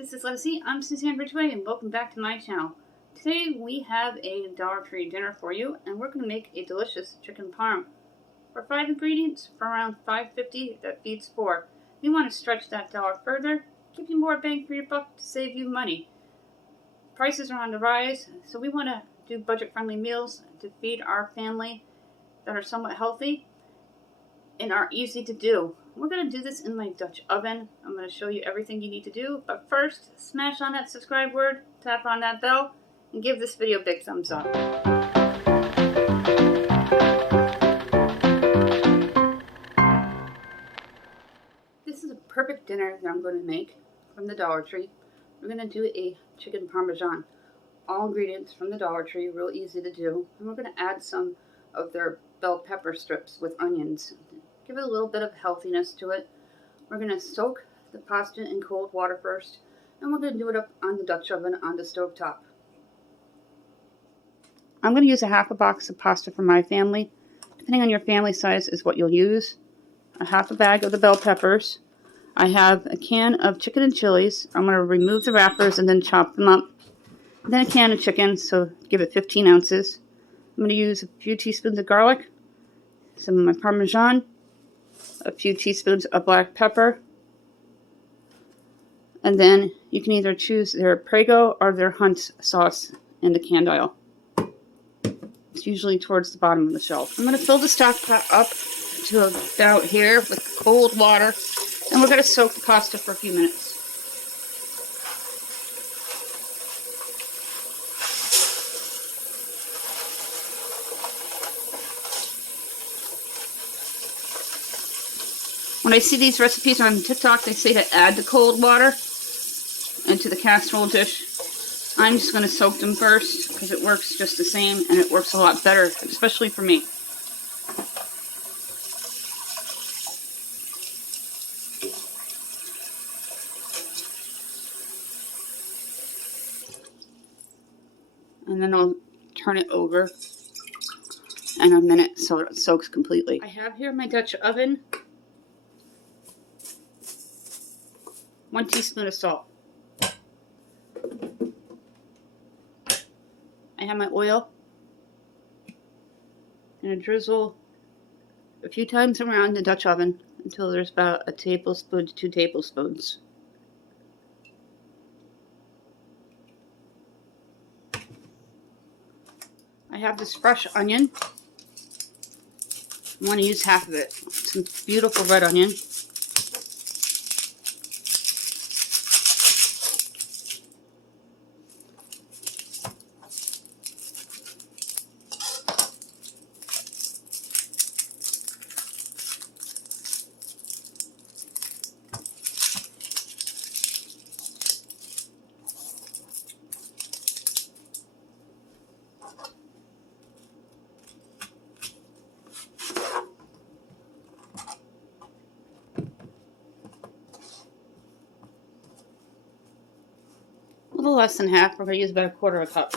This is Leslie. I'm Suzanne Ridgway and welcome back to my channel. Today we have a Dollar Tree dinner for you and we're going to make a delicious chicken parm. For 5 ingredients, for around $5.50, that feeds 4. You want to stretch that dollar further, give you more bang for your buck to save you money. Prices are on the rise, so we want to do budget-friendly meals to feed our family that are somewhat healthy and are easy to do. We're going to do this in my Dutch oven. I'm going to show you everything you need to do, but first, smash on that subscribe word, tap on that bell, and give this video a big thumbs up. This is a perfect dinner that I'm going to make from the Dollar Tree. We're going to do a chicken parmesan. All ingredients from the Dollar Tree, real easy to do. And we're going to add some of their bell pepper strips with onions. Give it a little bit of healthiness to it. We're going to soak the pasta in cold water first, and we're going to do it up on the Dutch oven on the stove top. I'm going to use a half a box of pasta for my family. Depending on your family size is what you'll use. A half a bag of the bell peppers. I have a can of chicken and chilies. I'm going to remove the wrappers and then chop them up. And then a can of chicken, so give it 15 ounces. I'm going to use a few teaspoons of garlic, some of my Parmesan, a few teaspoons of black pepper, and then you can either choose their Prego or their Hunt's sauce in the canned oil. It's usually towards the bottom of the shelf. I'm going to fill the stock pot up to about here with cold water, and we're going to soak the pasta for a few minutes. When I see these recipes on TikTok, they say to add the cold water into the casserole dish. I'm just going to soak them first because it works just the same and it works a lot better, especially for me. And then I'll turn it over in a minute so it soaks completely. I have here my Dutch oven. 1 teaspoon of salt. I have my oil. And I drizzle a few times around the Dutch oven until there's about a tablespoon to 2 tablespoons. I have this fresh onion. I want to use half of it. Some beautiful red onion. A little less than half. We're going to use about 1/4 cup.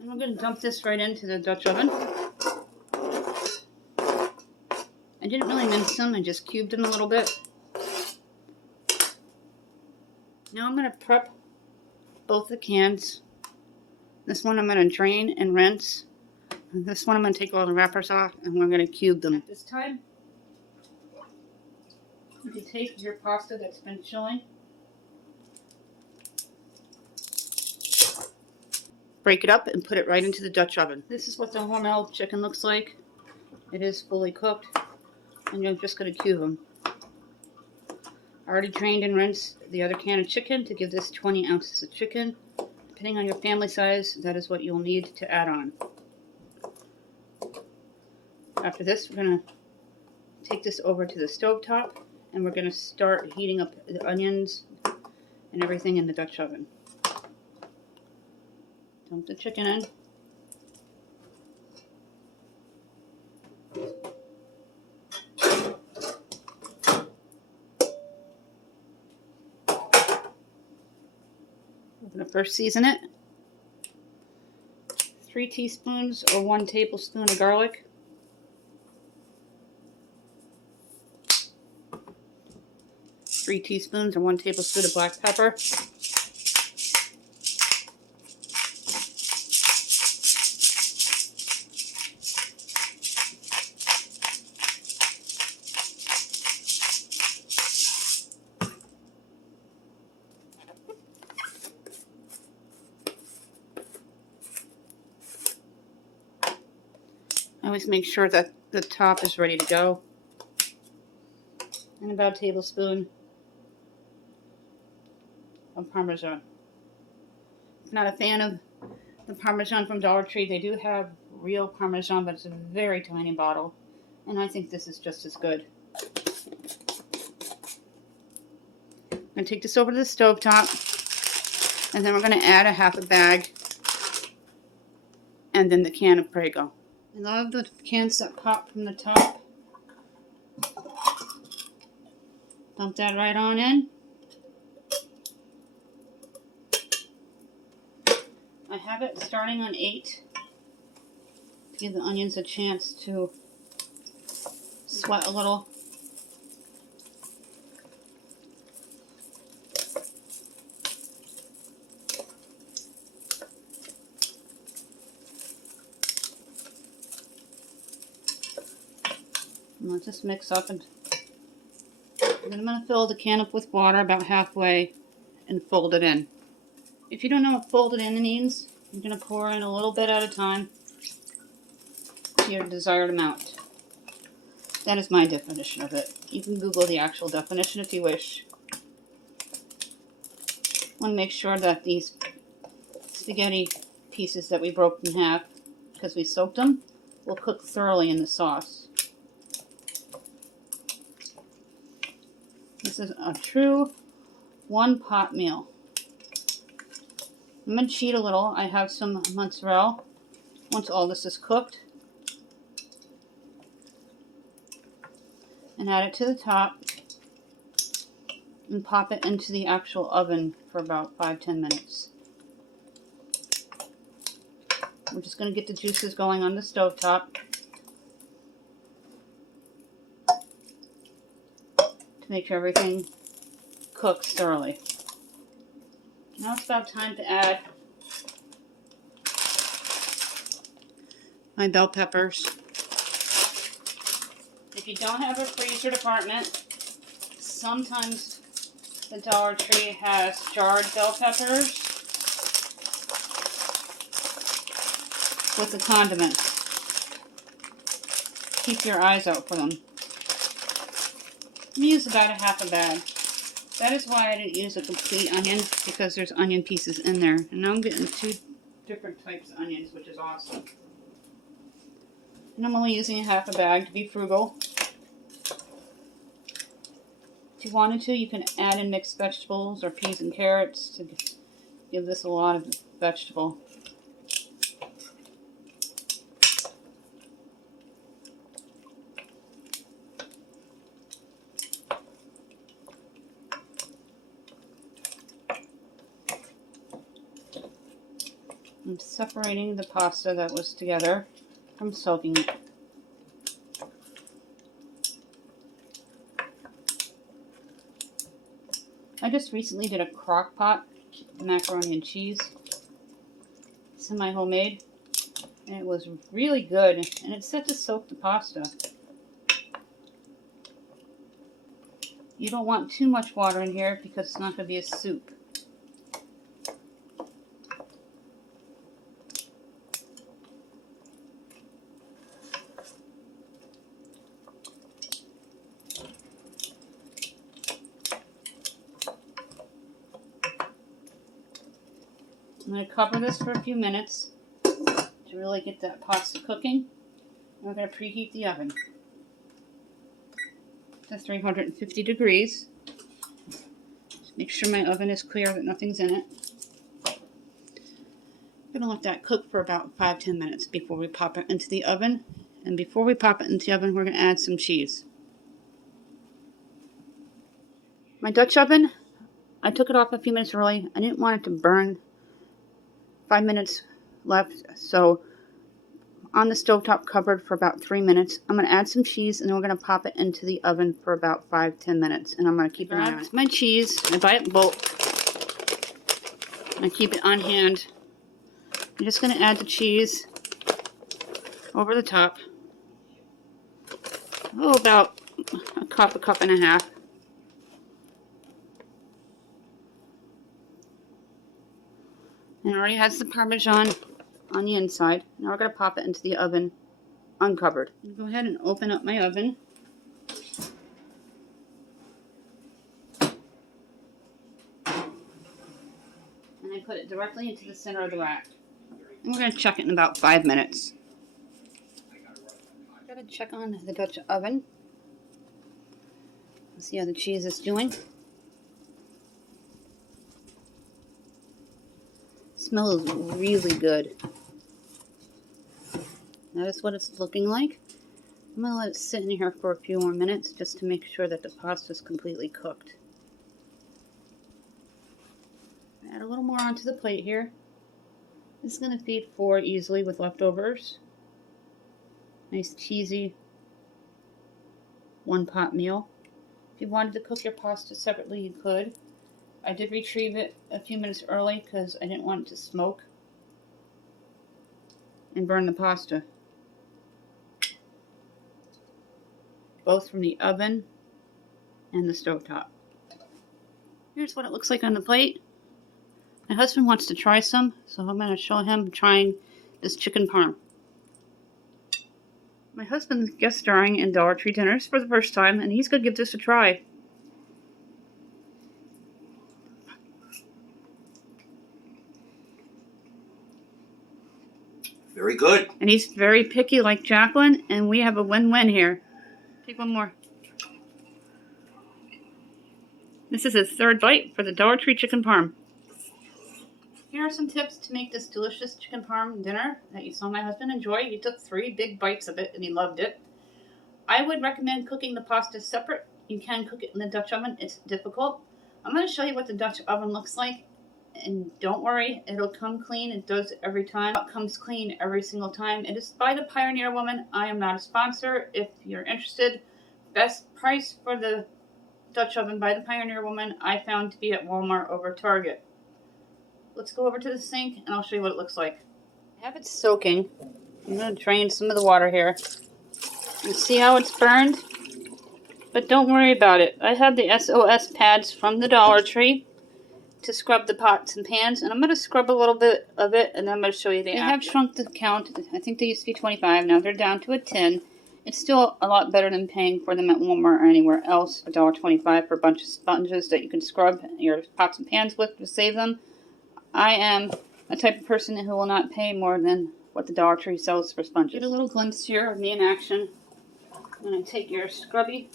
And we're going to dump this right into the Dutch oven. I didn't really mince them, I just cubed them a little bit. Now I'm going to prep both the cans. This one I'm going to drain and rinse. And this one I'm going to take all the wrappers off and we're going to cube them. At this time, you can take your pasta that's been chilling, break it up and put it right into the Dutch oven. This is what the Hormel chicken looks like. It is fully cooked. and you're just going to cube them. I already drained and rinsed the other can of chicken to give this 20 ounces of chicken. Depending on your family size, that is what you'll need to add on. After this, we're going to take this over to the stovetop, and we're going to start heating up the onions and everything in the Dutch oven. Dump the chicken in. We're going to first season it. 3 teaspoons or 1 tablespoon of garlic. 3 teaspoons or 1 tablespoon of black pepper. I always make sure that the top is ready to go. And about a tablespoon of Parmesan. I'm not a fan of the Parmesan from Dollar Tree. They do have real Parmesan, but it's a very tiny bottle. And I think this is just as good. I'm going to take this over to the stovetop. And then we're going to add a half a bag. And then the can of Prego. I love the cans that pop from the top. Dump that right on in. I have it starting on 8 to give the onions a chance to sweat a little. And let's just mix up, and then I'm going to fill the can up with water about halfway and fold it in. If you don't know what folded in means, you're going to pour in a little bit at a time to your desired amount. That is my definition of it. You can Google the actual definition if you wish. Want to make sure that these spaghetti pieces that we broke in half, because we soaked them, will cook thoroughly in the sauce. This is a true one-pot meal. I'm going to cheat a little. I have some mozzarella. Once all this is cooked, and add it to the top, and pop it into the actual oven for about 5-10 minutes. We're just going to get the juices going on the stovetop to make sure everything cooks thoroughly. Now it's about time to add my bell peppers. If you don't have a freezer department, sometimes the Dollar Tree has jarred bell peppers with the condiments. Keep your eyes out for them. I'm going to use about a half a bag. That is why I didn't use a complete onion, because there's onion pieces in there. And now I'm getting 2 different types of onions, which is awesome. And I'm only using a half a bag to be frugal. If you wanted to, you can add in mixed vegetables or peas and carrots to give this a lot of vegetable. I'm separating the pasta that was together from soaking it. I just recently did a crock pot macaroni and cheese, semi-homemade, and it was really good, and it's set to soak the pasta. You don't want too much water in here because it's not going to be a soup. I'm going to cover this for a few minutes to really get that pasta cooking. We're going to preheat the oven to 350 degrees. Just make sure my oven is clear, that nothing's in it. I'm going to let that cook for about 5-10 minutes before we pop it into the oven. And before we pop it into the oven, we're going to add some cheese. My Dutch oven, I took it off a few minutes early. I didn't want it to burn. 5 minutes left, so on the stovetop covered for about 3 minutes. I'm going to add some cheese, and then we're going to pop it into the oven for about 5-10 minutes. And I'm going to keep an eye on it. My cheese, I buy it in bulk. I keep it on hand. I'm just going to add the cheese over the top. Oh, about a cup and a half. And it already has the Parmesan on the inside. Now we're going to pop it into the oven uncovered. Go ahead and open up my oven. And I put it directly into the center of the rack. And we're going to check it in about 5 minutes. I'm going to check on the Dutch oven. See how the cheese is doing. Smells really good. That is what it's looking like. I'm going to let it sit in here for a few more minutes just to make sure that the pasta is completely cooked. Add a little more onto the plate here. This is going to feed 4 easily with leftovers. Nice cheesy 1-pot meal. If you wanted to cook your pasta separately, you could. I did retrieve it a few minutes early because I didn't want it to smoke and burn the pasta. Both from the oven and the stovetop. Here's what it looks like on the plate. My husband wants to try some, so I'm going to show him trying this chicken parm. My husband's guest starring in Dollar Tree dinners for the first time, and he's going to give this a try. Very good. And he's very picky like Jacqueline, and we have a win-win here. Take one more. This is his 3rd bite for the Dollar Tree chicken parm. Here are some tips to make this delicious chicken parm dinner that you saw my husband enjoy. He took 3 big bites of it and he loved it. I would recommend cooking the pasta separate. You can cook it in the Dutch oven. It's difficult. I'm going to show you what the Dutch oven looks like. And don't worry, it'll come clean. It does every time. It comes clean every single time. It is by the Pioneer Woman. I am not a sponsor. If you're interested, best price for the Dutch oven by the Pioneer Woman I found to be at Walmart over Target. Let's go over to the sink and I'll show you what it looks like. I have it soaking. I'm going to drain some of the water here. You see how it's burned? But don't worry about it. I have the SOS pads from the Dollar Tree to scrub the pots and pans, and I'm going to scrub a little bit of it, and then I'm going to show you the They have shrunk the count. I think they used to be 25. Now they're down to a 10. It's still a lot better than paying for them at Walmart or anywhere else. $1.25 for a bunch of sponges that you can scrub your pots and pans with to save them. I am a type of person who will not pay more than what the Dollar Tree sells for sponges. Get a little glimpse here of me in action. I'm going to take your scrubby,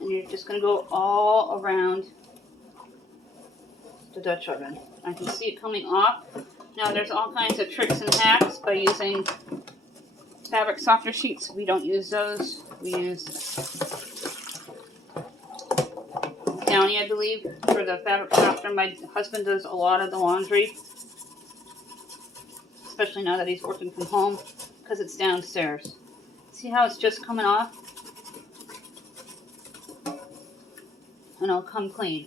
and you're just going to go all around the Dutch oven. I can see it coming off. Now there's all kinds of tricks and hacks by using fabric softener sheets. We don't use those. We use Downy, I believe, for the fabric softener. My husband does a lot of the laundry, especially now that he's working from home, because it's downstairs. See how it's just coming off? And it'll come clean.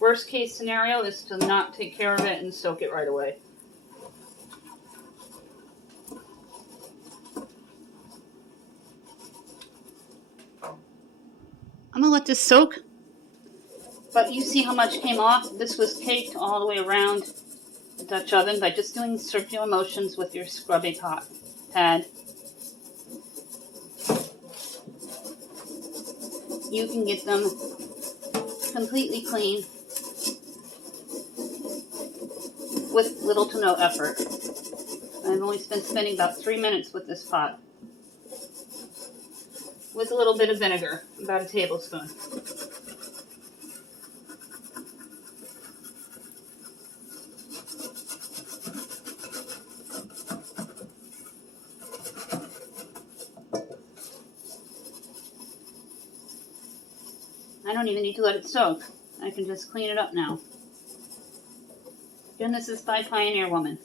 Worst case scenario is to not take care of it and soak it right away. I'm going to let this soak, but you see how much came off. This was caked all the way around the Dutch oven by just doing circular motions with your scrubby pad. You can get them completely clean with little to no effort. I've only been spending about 3 minutes with this pot. With a little bit of vinegar, about a tablespoon. I don't even need to let it soak. I can just clean it up now. Again, this is by Pioneer Woman.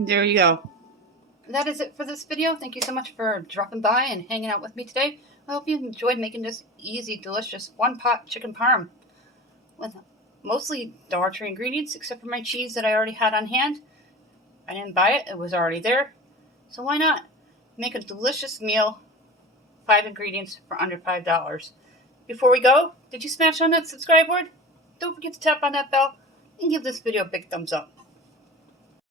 There you go. That is it for this video. Thank you so much for dropping by and hanging out with me today. I hope you enjoyed making this easy, delicious one-pot chicken parm with mostly Dollar Tree ingredients, except for my cheese that I already had on hand. I didn't buy it. It was already there. So why not make a delicious meal, 5 ingredients for under $5. Before we go, did you smash on that subscribe word? Don't forget to tap on that bell and give this video a big thumbs up.